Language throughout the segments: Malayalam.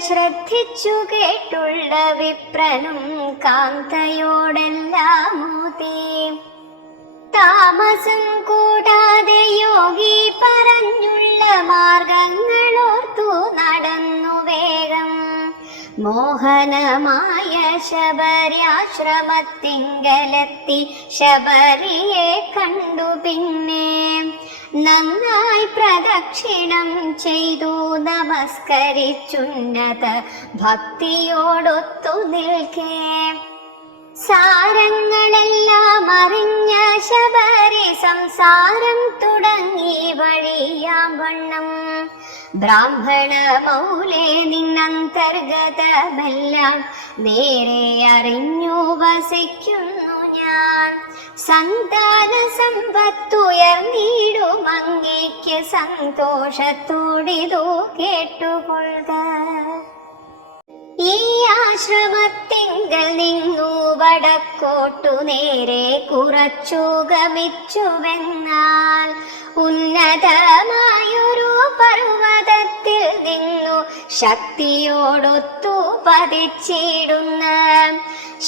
ശ്രദ്ധിച്ചു കേട്ടുള്ള വിപ്രനും കാന്തയോടെല്ലാം മോദി താമസം കൂടാതെ യോഗി പറഞ്ഞുള്ള മാർഗങ്ങളോർത്തു നടന്നു വേഗം. മോഹനമായ ശബരിയാശ്രമത്തിങ്കലെത്തി ശബരിയെ കണ്ടു പിന്നെ. നന്നായി പ്രദക്ഷിണം ചെയ്തു നമസ്കരിച്ചുന്നത ഭക്തിയോടൊത്തു നിൽക്കേ. സാരങ്ങളെല്ലാം അറിഞ്ഞ ശബരി സംസാരം തുടങ്ങി ബ്രാഹ്മണ മൗലേ നിന്നന്തർഗതമെല്ലാം നേരെ അറിഞ്ഞു വസിക്കുന്നു ഞാൻ. സന്താന സമ്പത്തുയർന്നിടും അങ്ങേക്ക് സന്തോഷത്തോടിതു കേട്ടുകൊള്ളുക. ഈ ആശ്രമത്തിങ്കൽ നിന്നു വടക്കോട്ടു നേരെ കുറച്ചു ഗമിച്ചുവെന്നാൽ ഉന്നതമായൊരു പർവതത്തിൽ നിന്നു ശക്തിയോടൊത്തു പതിച്ചിടുന്ന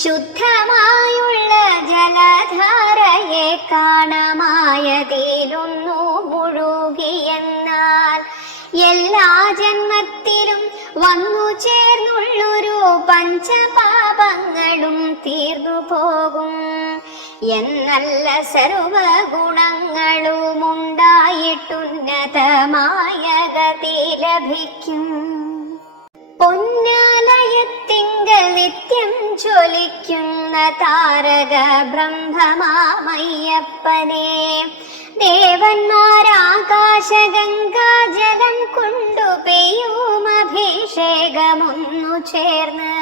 ശുദ്ധമായുള്ള ജലധാരയെ കാണമായതിലൊന്നു മുഴുകിയെന്നാൽ എല്ലാ ജന്മത്തിലും വന്നു ചേർന്നുള്ളൊരു പഞ്ചപാപങ്ങളും തീർന്നു പോകും. എന്നല്ല സർവഗുണങ്ങളും ഉണ്ടായിട്ടുന്നതമായ ഗതി ലഭിക്കും. പൊന്നാലയത്തിങ്കൽ നിത്യം ജ്വലിക്കുന്ന താരക ബ്രഹ്മമാമയ്യപ്പനെ ദേവന്മാരാകാശഗംഗാജലം കൊണ്ടു പെയ്യും അഭിഷേകമൊന്നു ചേർന്ന്.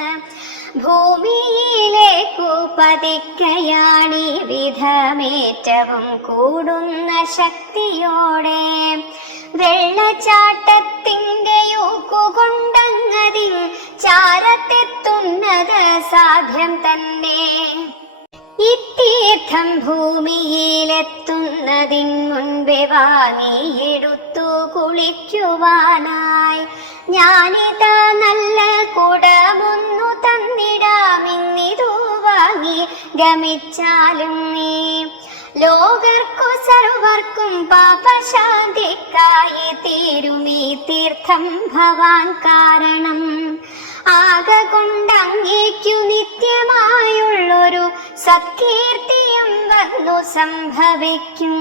ഭൂമിയിലേക്കു പതിക്കയാണി വിധമേറ്റവും കൂടുന്ന ശക്തിയോടെ. വെള്ളച്ചാട്ടത്തിന്റെ യൂക്കുകൊണ്ടങ്ങതിൽ ചാരത്തെത്തുന്നത് സാധ്യം തന്നെ. ഇത്തീർത്ഥം ഭൂമിയിലെത്തുന്നതിൻ മുൻപേ വാങ്ങിയെടുത്തു കുളിക്കുവാനായി. ഞാനിതാ നല്ല കുടമൊന്നു തന്നിടാമിന്നിതു വാങ്ങി ഗമിച്ചാലും നീ. ലോകർക്കു സർവർക്കും പാപശാന്തിക്കായി തീരുമീ തീർത്ഥം ഭവാൻ കാരണം. ആകെ കൊണ്ടങ്ങേക്കു നിത്യമായുള്ളൊരു സത്കീർത്തിയും വന്നു സംഭവിക്കും.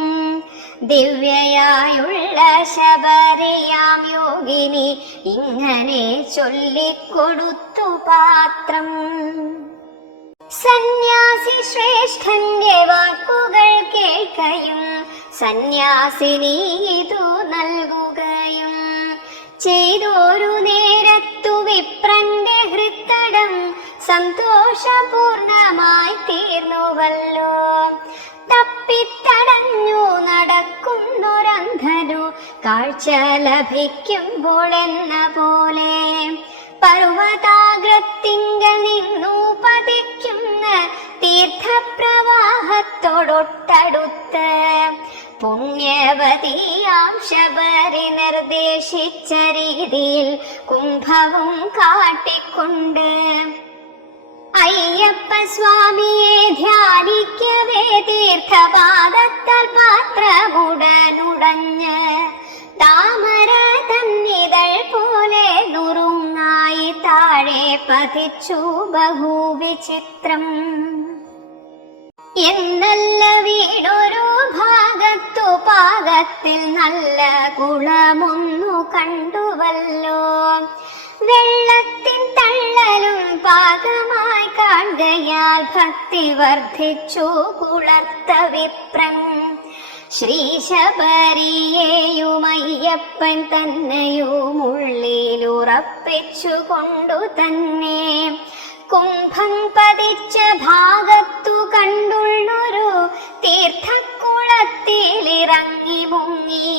ദിവ്യയായുള്ള ശബരിയാം യോഗിനി ഇങ്ങനെ ചൊല്ലിക്കൊടുത്തു പാത്രം. സന്യാസി ശ്രേഷ്ഠന്റെ വാക്കുകൾ കേൾക്കയും സന്യാസിനി ഇതു നൽകുകയും ചെയ്തോരു നേരത്തു വിപ്രന്റെ ഹൃത്തടം സന്തോഷപൂർണമായി തീർന്നുവല്ലോ. തപ്പിത്തടഞ്ഞു നടക്കുന്നൊരന്ധനു കാഴ്ച ലഭിക്കുമ്പോൾ എന്ന പോലെ. പർവതാഗ്രത്തിങ്കൽ നിന്നു പതിക്കുന്ന തീർത്ഥപ്രവാഹത്തോടൊട്ടടുത്ത് പുണ്യവതിയാം ശബരി നിർദ്ദേശിച്ച രീതിയിൽ കുംഭവും കാട്ടിക്കൊണ്ട് അയ്യപ്പ സ്വാമിയെ ധ്യാനിക്കവേ തീർത്ഥപാദത്താൽ പാത്രമുടനുടഞ്ഞ് താമര തന്നിതൾ പോലെ നുറുങ്ങായി താഴെ പതിച്ചു ബഹുവിചിത്രം. എന്നല്ല വീടൊരു ഭാഗത്തു പാകത്തിൽ നല്ല കുളമൊന്നു കണ്ടുവല്ലോ. ഭക്തി വർദ്ധിച്ചു കുളർത്ത വിപ്രൻ. ശ്രീശബരിയേയുമയ്യപ്പൻ തന്നെയും ഉള്ളിലുറപ്പിച്ചു കൊണ്ടു തന്നെ. കുംഭം പതിച്ച ഭാഗത്തു കണ്ടുള്ളൊരു തീർത്ഥക്കുളത്തിലിറങ്ങി മുങ്ങി.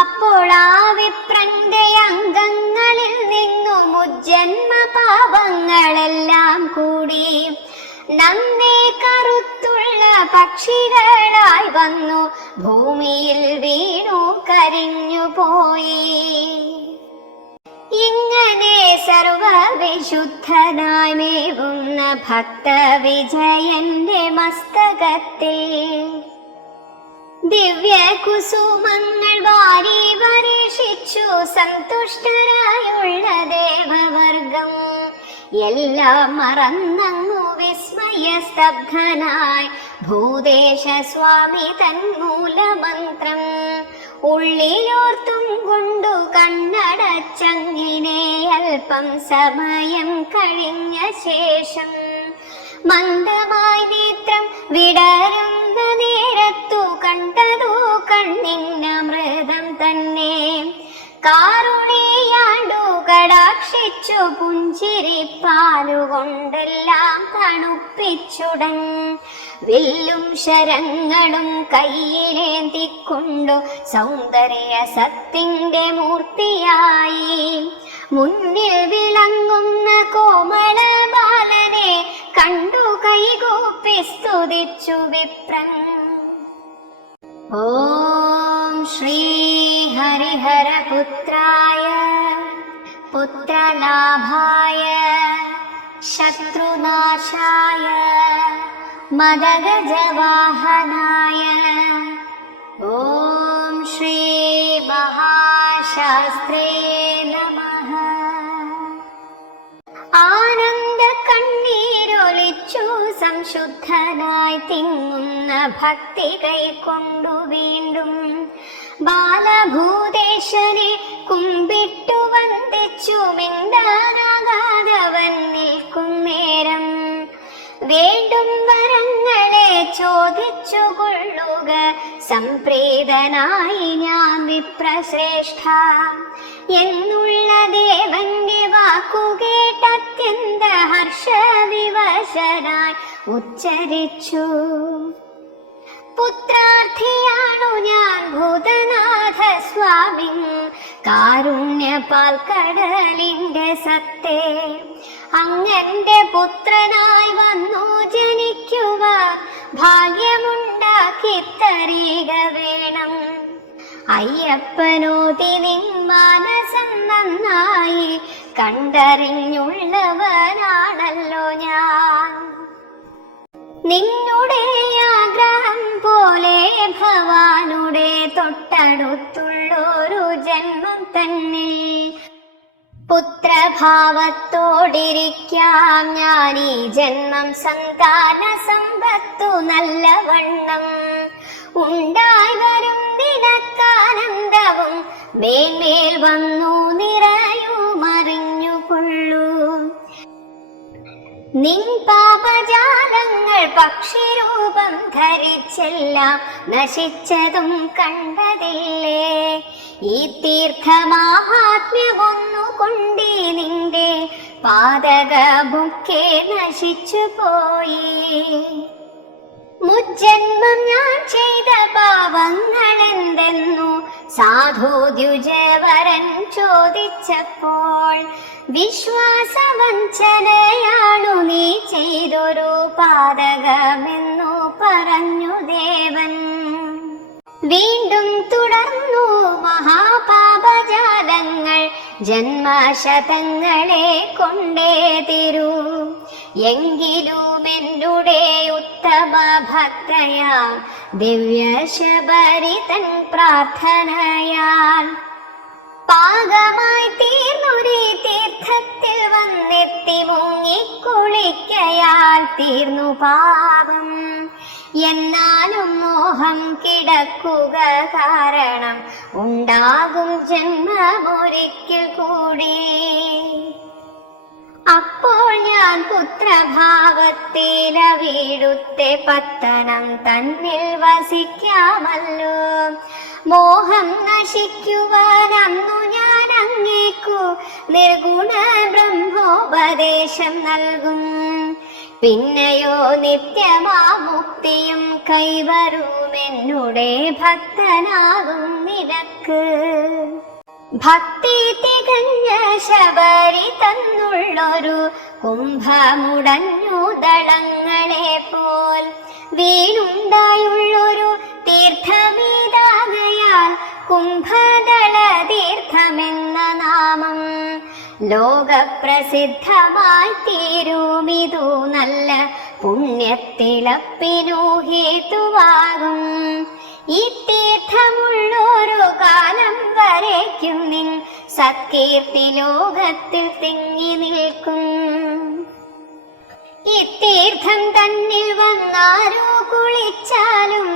അപ്പോൾ ആ വിപ്രന്റെ അംഗങ്ങളിൽ നിന്നു മുജ്ജന്മ പാപങ്ങളെല്ലാം കൂടി. നന്നേ കറുത്തുള്ള പക്ഷികളായി വന്നു. ഭൂമിയിൽ വീണു കരിഞ്ഞു പോയി. ഇങ്ങനെ സർവവിശുദ്ധനായി മേവുന്ന ഭക്തവിജയന്റെ മസ്തകത്തിൽ ദിവ്യ കുസുമങ്ങൾ വാരി പരീക്ഷിച്ചു. സന്തുഷ്ടരായുള്ള ദേവവർഗം എല്ലാം മറന്നങ്ങു വിസ്മയ സ്തബ്ധനായി ഭൂദേശ സ്വാമി തന്മൂലമന്ത്രം ഉള്ളിലോർത്തും കൊണ്ടു കണ്ണടച്ചങ്ങിനെ അല്പം സമയം കഴിഞ്ഞ ശേഷം മന്ദമായി നേത്രം വിടരുന്ന നേരത്തു കണ്ടതു കണ്ണിന്നമൃതം തന്നെ. കാറുണിയാണ്ടു പുഞ്ചിരിപ്പാലുകൊണ്ടെല്ലാം തണുപ്പിച്ചുടൻ. വില്ലും ശരങ്ങളും കയ്യിലേന്തിക്കൊണ്ടു സൗന്ദര്യ സത്തിന്റെ മൂർത്തിയായി. മുന്നിൽ വിളങ്ങുന്ന കോമള ബാലനെ കണ്ടു കൈകൂപ്പി സ്തുതിച്ചു വിപ്രൻ. ഓം ശ്രീ ഹരിഹരപുത്രായ മദഗജവാഹനായ ഓം ശ്രീ മഹാശാസ്ത്രേ നമഃ ആനന്ദ കണ്ണീരൊലിച്ചു സംശുദ്ധനായി തിങ്ങുന്ന ഭക്തി കൈക്കൊണ്ടു വീണ്ടും ബാലഭൂതേശനെ കുമ്പിട്ടു വന്ദിച്ചു മിണ്ടാനാകാതവൻ നിൽക്കും നേരം. വേണ്ടും വരങ്ങളെ ചോദിച്ചു കൊള്ളുക സംപ്രീതനായി ഞാൻ വിപ്രശ്രേഷ്ഠ. എന്നുള്ള ദേവന്റെ വാക്കുകേട്ടത്യന്ത ഹർഷവിവശനായി ഉച്ചരിച്ചു. പുത്രാർത്ഥിയാണു ഞാൻ ഭൂതനാഥ സ്വാമി കാരുണ്യപാൽ കടലിന്റെ സത്തേ. അങ്ങന്റെ പുത്രനായി വന്നു ജനിക്കുക ഭാഗ്യമുണ്ടാക്കി തരിക വേണം. അയ്യപ്പനോതി നിൻ മാനസം നന്നായി കണ്ടറിഞ്ഞുള്ളവനാണല്ലോ ഞാൻ. നിന്നുടെ ആഗ്രഹം പോലെ ഭവാനുടെ തൊട്ടടുത്തുള്ളൊരു ജന്മം തന്നെ പുത്രഭാവത്തോടിരിക്കാം ഞാൻ ഈ ജന്മം സന്താന സമ്പത്തു നല്ലവണ്ണം. ഉണ്ടായി വരും നിനക്കാനന്ദവും മേന്മേൽ വന്നു നിറയുമറിഞ്ഞുകൊള്ളൂ നിൻ പാപജാലങ്ങൾ പക്ഷിരൂപം ധരിച്ചെല്ലാം നശിച്ചതും കണ്ടതില്ലേ? ഈ തീർത്ഥമാഹാത്മ്യമൊന്നു കൊണ്ടേ നിന്റെ പാതകമൊക്കെ നശിച്ചു പോയി മുജ്ജന്മം ഞാൻ ചെയ്ത പാവങ്ങളെന്തെന്നു സാധുദ്യുജവരൻ ചോദിച്ചപ്പോൾ വിശ്വാസവഞ്ചനയാണു നീ ചെയ്തൊരു പാതകമെന്നു പറഞ്ഞു ദേവൻ. വീണ്ടും തുടർന്നു മഹാപാപജാലങ്ങൾ ജന്മശതങ്ങളെ കൊണ്ടേ തിരു. എങ്കിലും എന്നുടെ ഉത്തമ ഭക്തയാൽ ദിവ്യ ശബരിതൻ പ്രാർത്ഥനയാൽ. പാകമായി തീർന്നൊരു തീർത്ഥത്തിൽ വന്നെത്തി മുങ്ങിക്കുളിക്കയാൽ തീർന്നു പാപം. എന്നാലും മോഹം കിടക്കുക കാരണം ഉണ്ടാകും ജന്മമൊരിക്കൽ കൂടി. അപ്പോൾ ഞാൻ പുത്രഭാവത്തില വീടുത്തെ പത്തനം തന്നിൽ വസിക്കാമല്ലോ. മോഹം നശിക്കുവാൻ അന്നു ഞാൻ അങ്ങേക്കു നിർഗുണ ബ്രഹ്മോപദേശം നൽകും. പിന്നെയോ നിത്യമാമുക്തിയും കൈവരുമെന്നുടെ ഭക്തനാകും നിനക്ക്. ഭക്തി തികഞ്ഞ ശബരി തന്നുള്ളൊരു കുംഭമുടഞ്ഞു ദളങ്ങളെ പോൽ വീണുണ്ടായുള്ളൊരു തീർത്ഥമേതാകയാൽ കുംഭദള തീർത്ഥമെന്ന നാമം ലോകപ്രസിദ്ധമായി തീരുമിതു നല്ല പുണ്യത്തിളപ്പിനു ഹേതുവാകും. ഈ തീർത്ഥമുള്ളൊരു കാലം വരയ്ക്കും നിൻ സത്കീർത്തി ലോകത്തിൽ തിങ്ങി നിൽക്കും. ഈ തന്നിൽ വന്നാരോ കുളിച്ചാലും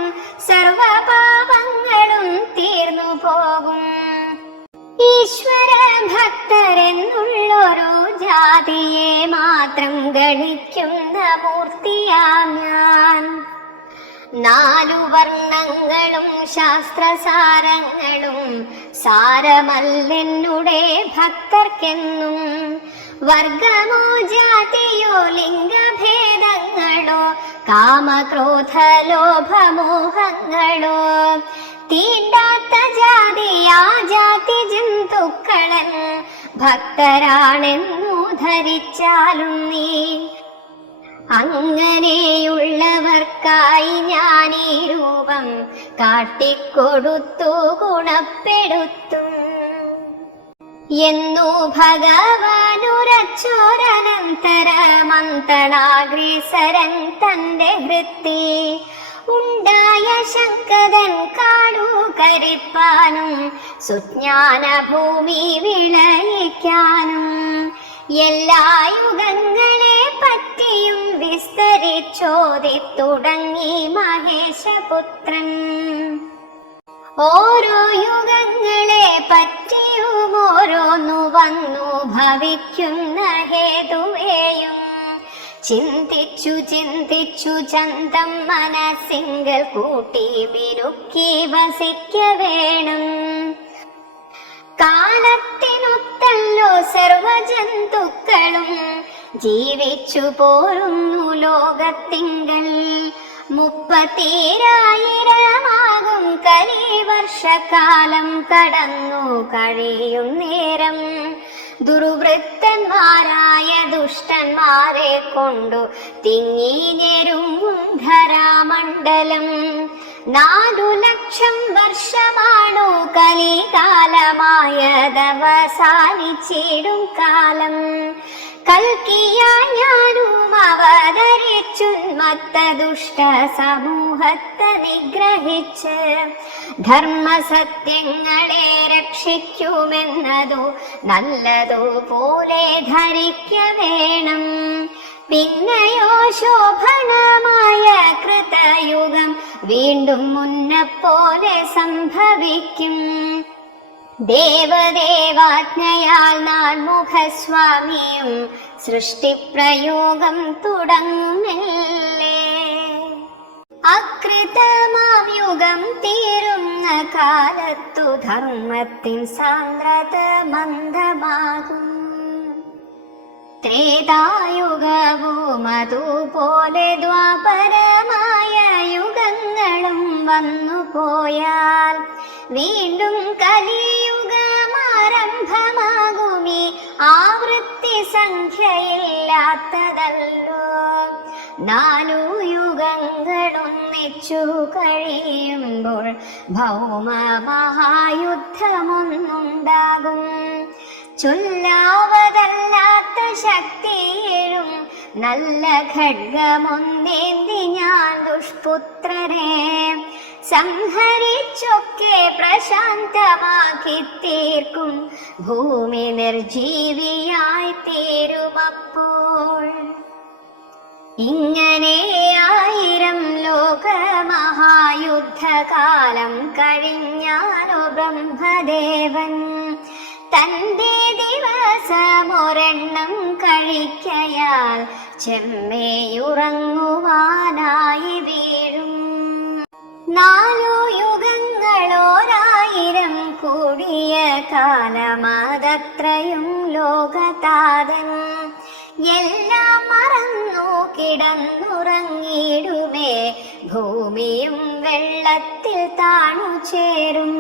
സർവപാപങ്ങളും തീർന്നു പോകും. ഈശ്വര ഭക്തരെന്നുള്ളൊരു ജാതിയെ മാത്രം ഗണിക്കുന്ന മൂർത്തിയാം ഞാൻ. നാലു വർണങ്ങളും ശാസ്ത്രസാരങ്ങളും സാരമല്ലെന്നുടെ ഭക്തർക്കെന്നും വർഗമോ ജാതിയോ ലിംഗഭേദങ്ങളോ കാമക്രോധ ലോഭമോഹങ്ങളോ തീണ്ടാത്ത ജാതി ആ ജാതി ജന്തുക്കളൻ ഭക്തരാണെന്നു ധരിച്ചാലും നീ. അങ്ങനെയുള്ളവർക്കായി ഞാൻ ഈ രൂപം കാട്ടിക്കൊടുത്തു ഗുണപ്പെടുത്തും. എന്നു ഭഗവാനുരച്ചോരനന്തര മന്ത്രണാഗ്രീസരൻ തന്റെ വൃത്തി ഉണ്ടായ ശങ്കതൻ കാണൂ കരിപ്പാനും സുജ്ഞാന ഭൂമി വിളയിക്കാനും. എല്ലാ യുഗങ്ങളെ പറ്റിയും വിസ്തരിച്ചോതി തുടങ്ങി മഹേശപുത്രൻ. ഓരോ യുഗങ്ങളെ പറ്റിയും ഓരോന്നു വന്നു ഭവിക്കുന്ന ഹേതുവേയും. ചിന്തിച്ചു ചിന്തിച്ചു ചന്തം മനസ്സിങ്കൽ കൂട്ടി മിനുക്കി വസിക്ക വേണം. കാലത്തിനൊത്തല്ലോ സർവജന്തുക്കളും ജീവിച്ചു പോരുന്നു ലോകത്തിങ്കൽ. മുപ്പത്തേരായിരമാകും കലി വർഷക്കാലം കടന്നു കഴിയും നേരം. ദുർവൃത്തന്മാരായ ദുഷ്ടന്മാരെ കൊണ്ടു തിങ്ങി ഞെരുങ്ങും ധരാമണ്ഡലം. നാലു ലക്ഷം വർഷമാണു കലികാലമായതവസാനിച്ചിടും കാലം. കൽക്കിയായി ഞാനും അവതരിച്ചുന്മത്ത ദുഷ്ട സമൂഹത്തെ നിഗ്രഹിച്ച് ധർമ്മസത്യങ്ങളെ രക്ഷിക്കുമെന്നതു നല്ലതുപോലെ ധരിക്ക വേണം. പിന്നെയോ ശോഭനമായ കൃതയുഗം വീണ്ടും മുന്നപ്പോലെ സംഭവിക്കും. ദേവദേവാജ്ഞയാൽ നാൻമുഖസ്വാമിയും സൃഷ്ടിപ്രയോഗം തുടങ്ങില്ലേ അകൃതമാം യുഗം തീരുന്ന കാലത്തു ധർമ്മത്തിൻ സാന്ദ്രത മന്ദമാകും. ത്രേതായുഗവും പോലെ ദ്വാപരമായ യുഗങ്ങളും വന്നു പോയാൽ വീണ്ടും കലിയുഗമാരംഭമാകുമേ. ആവൃത്തി സംഖ്യയില്ലാത്തതല്ലോ. നാലു യുഗങ്ങളൊന്നിച്ചു കഴിയുമ്പോൾ ഭൗമ മഹായുദ്ധമൊന്നുണ്ടാകും ചൊല്ലാവതല്ലാത്ത ശക്തിയിലും നല്ല ഖഡ്ഗമൊന്നേന്തി ഞാൻ ദുഷ്പുത്രരെ സംഹരിച്ചൊക്കെ പ്രശാന്തമാക്കി തീർക്കും ഭൂമി നിർജീവിയായി തീരുമപ്പോൾ. ഇങ്ങനെ ആയിരം ലോകമഹായുദ്ധകാലം കഴിഞ്ഞാലോ ബ്രഹ്മദേവൻ തന്റെ ദിവസമൊരെണ്ണം കഴിക്കയാൽ ചെമ്മേയുറങ്ങുവാനായി വീഴും. നാലു യുഗങ്ങളോരായിരം കൂടിയ കാലമതത്രയും ലോകതാതൻ. എല്ലാം മറന്നു കിടന്നുറങ്ങിയിടുമേ ഭൂമിയും വെള്ളത്തിൽ താണു ചേരും.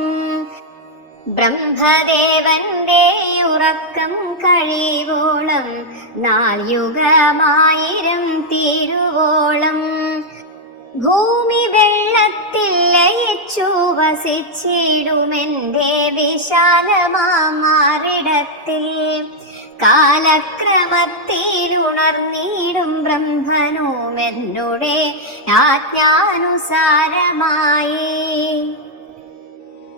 ബ്രഹ്മദേവന്റെ ഉറക്കം കഴിവോളം നാൽയുഗമായിരം തീരുവോളം. ഭൂമി വെള്ളത്തിൽ ലയിച്ചു വസിച്ചിടുമെന്റെ വിശാലമാറിടത്തിൽ കാലക്രമത്തിലുണർന്നിടും ബ്രഹ്മനും എന്നുടെ ആജ്ഞാനുസാരമായി.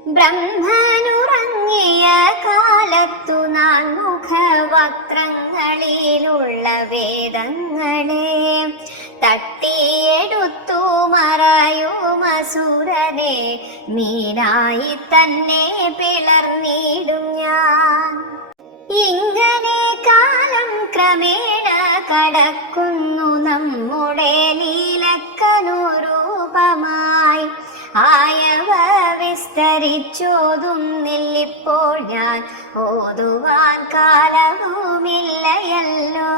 ബ്രഹ്മനുറങ്ങിയ കാലത്തു നാൻമുഖവക്ത്രങ്ങളിലുള്ള വേദങ്ങളെ തട്ടിയെടുത്തു മറയുമസുരനെ മീനായി തന്നെ പിളർന്നിടും ഞാൻ. ഇങ്ങനെ കാലം ക്രമേണ കടക്കുന്നു നമ്മുടെ ലീലക്കനുരൂപമായി ആയവ വിസ്തരിച്ചോതുന്നില്ലിപ്പോൾ ഞാൻ. ഓതുവാൻ കാലവുമില്ലയല്ലോ.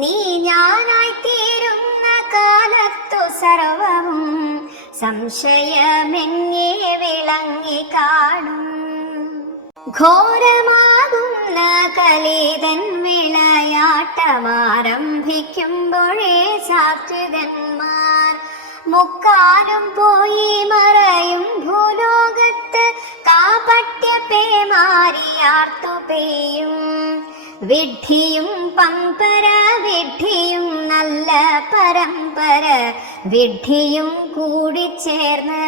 നീ ഞാനായി തീരുന്ന കാലത്തു സർവവും സംശയമെന്നെ വിളങ്ങി കാണും. ഘോരമാകുന്ന കലിതൻ വിളയാട്ടമാരംഭിക്കുമ്പോഴേ സാത്വികന്മാർ മുക്കാലും പോയി മറയും ഭൂലോകത്ത് കാപട്യ പേമാരിയാർത്തു പെയ്യും. വിഡ്ഢിയും പമ്പര വിഡ്ഢിയും നല്ല പരമ്പര വിഡ്ഢിയും കൂടിച്ചേർന്ന്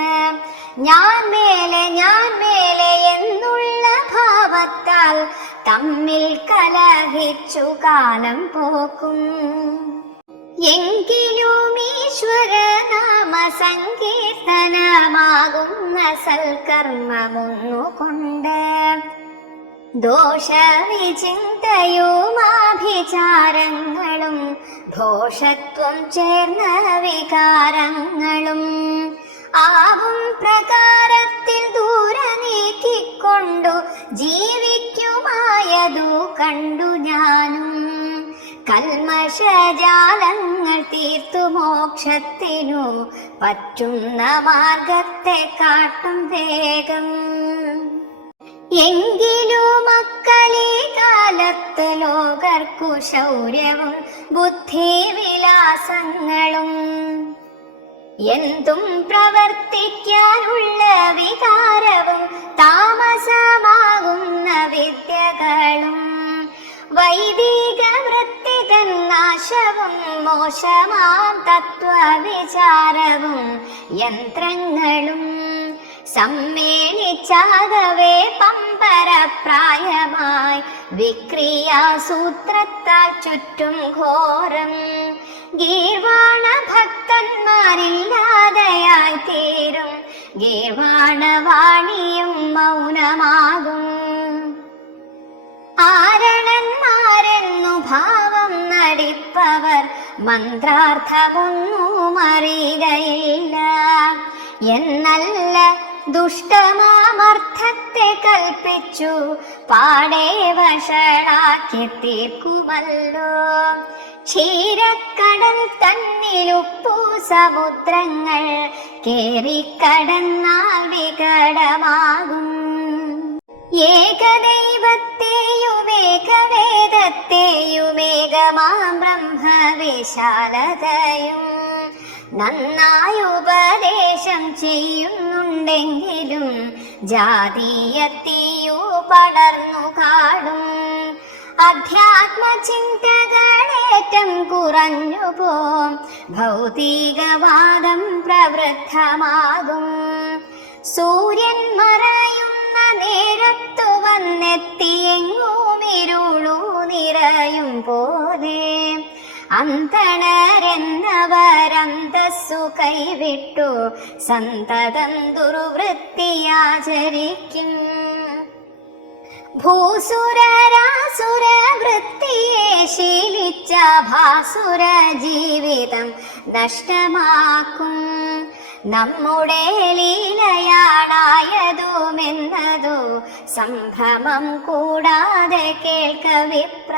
ഞാൻ മേലെ ഞാൻ മേലെ എന്നുള്ള ഭാവത്താൽ തമ്മിൽ കലഹിച്ചു കാലം പോക്കും. സങ്കീർത്തനമാകുന്ന സൽക്കർമ്മമൊന്നുകൊണ്ട് ദോഷവിചിന്തയുമാഭിചാരങ്ങളും ദോഷത്വം ചേർന്ന വികാരങ്ങളും ആവും പ്രകാരത്തിൽ ദൂരെ നീക്കിക്കൊണ്ടു ജീവിക്കുമായതു കണ്ടു ഞാനും. കൽമഷജാലങ്ങൾ തീർത്തു മോക്ഷത്തിനു പറ്റുന്ന മാർഗത്തെ കാട്ടും വേഗം. എങ്കിലും മക്കളെ കാലത്ത് ലോകർക്കു ശൗര്യവും ബുദ്ധിവിലാസങ്ങളും എന്തും പ്രവർത്തിക്കാനുള്ള വികാരവും താമസമാകുന്ന വിദ്യകളും വൈദിക വൃത്തികൻ നാശവും മോശമാം തത്വവിചാരവും യന്ത്രങ്ങളും സമ്മേളിച്ചാകവേ പമ്പരപ്രായമായി. വിക്രിയാസൂത്രത്താൽ ചുറ്റും ഘോരം ഗീർവാണ ഭക്തന്മാരില്ലാതെയായി തീരും ഗീർവാണവാണിയും മൗനമാകും. ആരണന്മാരെന്നു ഭാവം നടിപ്പവർ മന്ത്രാർത്ഥമൊന്നും അറിയുകയില്ല എന്നല്ല ദുഷ്ടമാമർത്ഥത്തെ കൽപ്പിച്ചു പാടെ വഷളാക്കി തീർക്കുമല്ലോ ക്ഷീരക്കടൽ തന്നിലുപ്പു സമുദ്രങ്ങൾ കേറിക്കടന്നാൽ വികടമാകും. ഏകദൈവത്തെയുമേകവേദത്തെയുമേകമാം ബ്രഹ്മവിശാലതയും നന്നായി ഉപദേശം ചെയ്യുന്നുണ്ടെങ്കിലും ജാതീയത്തിയു പടർന്നു കാടും അധ്യാത്മ ചിന്തകളേറ്റം കുറഞ്ഞു പോം. ഭൗതികവാദം പ്രവൃദ്ധമാകും. സൂര്യൻ മറയുന്ന നേരത്തു വന്നെത്തിയെങ്ങും ഇരുളു നിറയും പോലെ. അന്തണരെന്നവരന്തസ്സു കൈവിട്ടു സന്തതം ദുർവൃത്തിയാചരിക്കും ഭൂസുരരാസുര വൃത്തിയെ ശീലിച്ച ഭാസുര ജീവിതം നഷ്ടമാക്കും. നമ്മുടെ ലീലയാണായതുമെന്നതു സംഭ്രമം കൂടാതെ കേൾക്കവിപ്ര.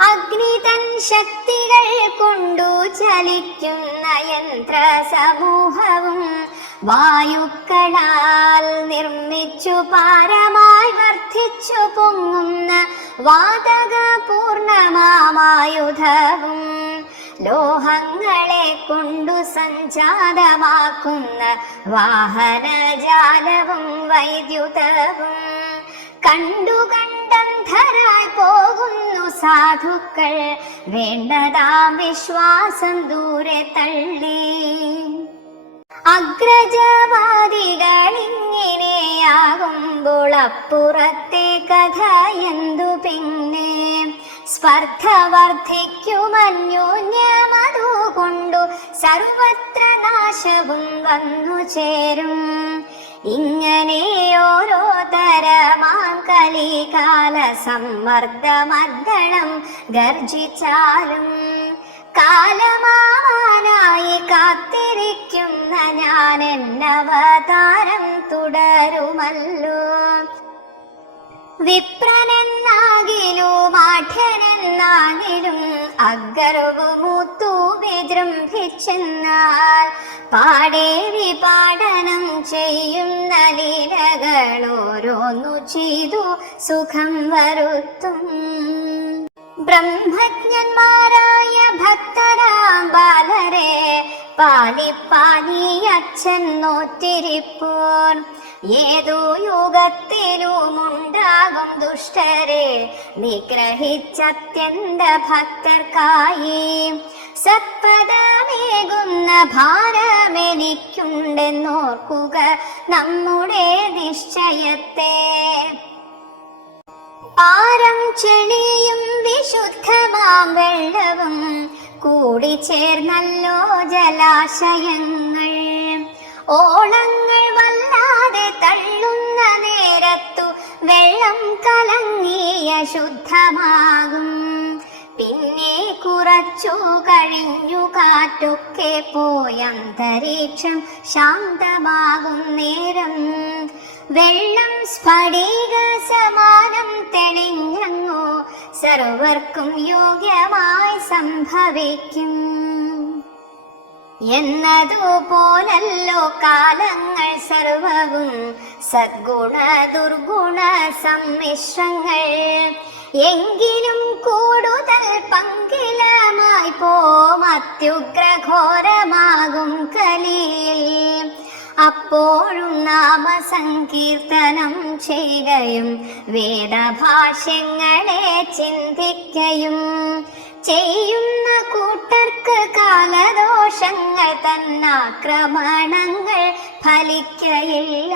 അഗ്നിതൻ ശക്തികൾ കൊണ്ടു ചലിക്കുന്ന യന്ത്ര സമൂഹവും വായുക്കളാൽ നിർമ്മിച്ചു പാരമായി വർദ്ധിച്ചു പൊങ്ങുന്ന വാതക പൂർണമായുധവും ലോഹങ്ങളെ കൊണ്ടു സഞ്ജാതമാക്കുന്ന വാഹനജാലവും വൈദ്യുതവും കണ്ടു കണ്ടന്ധരായി പോകുന്നു സാധുക്കൾ. വേണ്ടതാം വിശ്വാസം ദൂരെ തള്ളി. അഗ്രജവാദികളിങ്ങനെയാകുമ്പോൾ അപ്പുറത്തെ കഥ എന്തു പിന്നെ? സ്പർദ്ധ വർദ്ധിക്കുമന്യോന്യമതുകൊണ്ടു സർവത്ര നാശവും വന്നു ചേരും. ഇങ്ങനെ ഓരോ തരമാം കലികാല സമ്മർദ്ദമർദ്ദണം ഗർജിച്ചാലും കാലമാവാനായി കാത്തിരിക്കുന്ന ഞാൻ എന്നവതാരം തുടരുമല്ലോ. വിപ്രനെന്നാകിലും മാഠ്യനെന്നാകിലും അഗർവ് മൂത്തു വിജൃംഭിച്ചെന്നാൽ പാടേ വിപാടനം ചെയ്യുന്ന ലീലകൾ ഓരോന്നു ചെയ്തു സുഖം വരുത്തും. ബ്രഹ്മജ്ഞന്മാരായ ഭക്തരാം ബാലരെ പാലിപ്പാലി അച്ഛൻ നോറ്റിരിപ്പോർ ഏതോ യുഗത്തിലുമുണ്ടാകും ദുഷ്ടരെ. നിഗ്രഹിച്ചത്യന്ത ഭക്തർക്കായി സത്പദമേകുന്ന ഭാരമെനിക്കുണ്ടെന്നോർക്കുക നമ്മുടെ നിശ്ചയത്തെ. പാരം ചെളിയും വിശുദ്ധമാം വെള്ളവും കൂടി ചേർന്നല്ലോ ജലാശയങ്ങൾ. ഓളങ്ങൾ വല്ലാതെ തള്ളുന്ന നേരത്തു വെള്ളം കലങ്ങിയ ശുദ്ധമാകും. പിന്നെ കുറച്ചു കഴിഞ്ഞു കാറ്റൊക്കെ പോയന്തരീക്ഷം ശാന്തമാകും നേരം. വെള്ളം സ്ഫടിക സമാനം തെളിഞ്ഞങ്ങോ സർവർക്കും യോഗ്യമായി സംഭവിക്കും. എന്നതുപോലല്ലോ കാലങ്ങൾ സർവവും സദ്ഗുണ ദുർഗുണ സമ്മിശ്രങ്ങൾ. എങ്കിലും കൂടുതൽ പങ്കിലമായി പോം അത്യുഗ്രഘോരമാകും കലിയിൽ അപ്പോഴും നാമസങ്കീർത്തനം ചെയ്യുകയും വേദഭാഷ്യങ്ങളെ ചിന്തിക്കയും ചെയ്യുന്ന കൂട്ടർക്ക് കാലദോഷങ്ങൾ തന്നാക്രമണങ്ങൾ ഫലിക്കയില്ല.